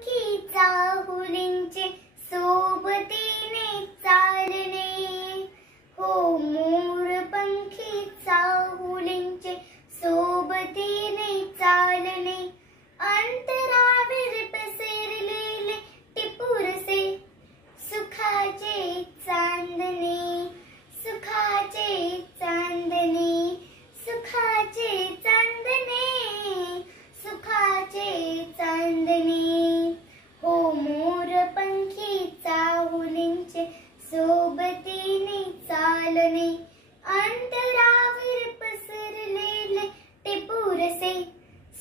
पंखी चाहुलींचे सोबतीने चालणे, हो मोर पंखी चाहुलींचे सोबतीने चालणे, अंतरावर पसरलेले टिपूरसे सुखाचे चांदणे, सुखाचे चांदणे, सुखाचे चांदणे, सुखाचे चांदणे, हो मोर पंखी चाहुलींचे सोबतीने चालणे, अंतरावर पसरलेले टिपूरसे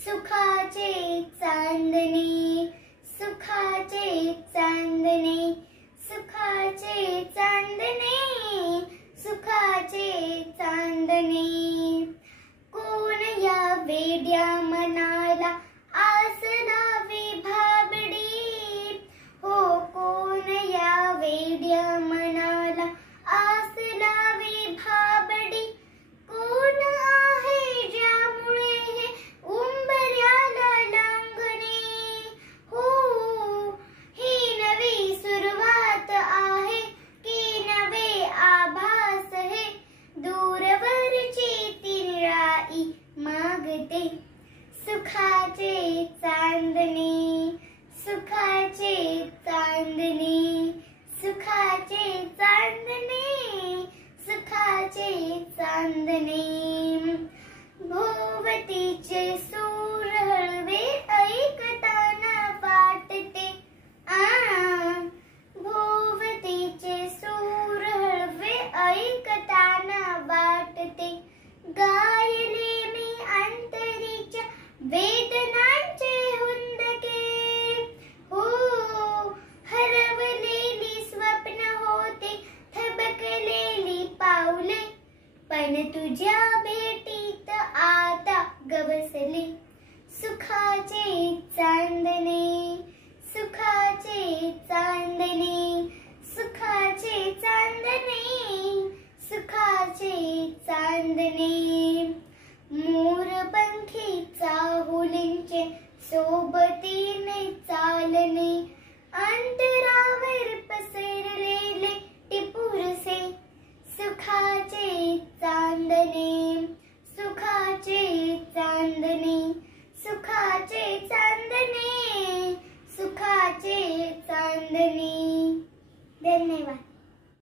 सुखाचे चांदणे, सुखाचे चांदणे, सुखाचे चांदणे, सुखाचे चांदणे, कोण या वेड्या मनाला आस लावे भाबडी, हो कोण या वेड्या मनाला आस लावे भाबडी, कोण आहे ज्यामुळे हे उंबऱ्याला लांगणे, हो ही नवी सुरुवात आहे की नवे आभास हे, दूरवरची तिराई मागते सुखाचे चांदणे, सुखाचे चांदणे, सुखाचे चांदणे, सुखाचे चांदणे, भोवतीचे सूर हळवे ऐकताना वाटते, भोवतीचे सूर हळवे ऐकताना वाटते, गायले मी अंतरीच्या वेदनांचे हुंदके, हो हरवलेली स्वप्न होते थबकलेली पावले, पण तुझ्या भेटीत आता गवसले सुखाचे चांदणे, सुखाचे चांदणे, सुखाचे चांदणे, सुखाचे चांदणे, मोर पंखी चाहुलींचे सोबतीने चालणे, अंतरावर पसरलेले टिपूरसे सुखाचे चांदणे, सुखाचे चांदणे, सुखाचे चांदणे, सुखाचे चांदणे. धन्यवाद.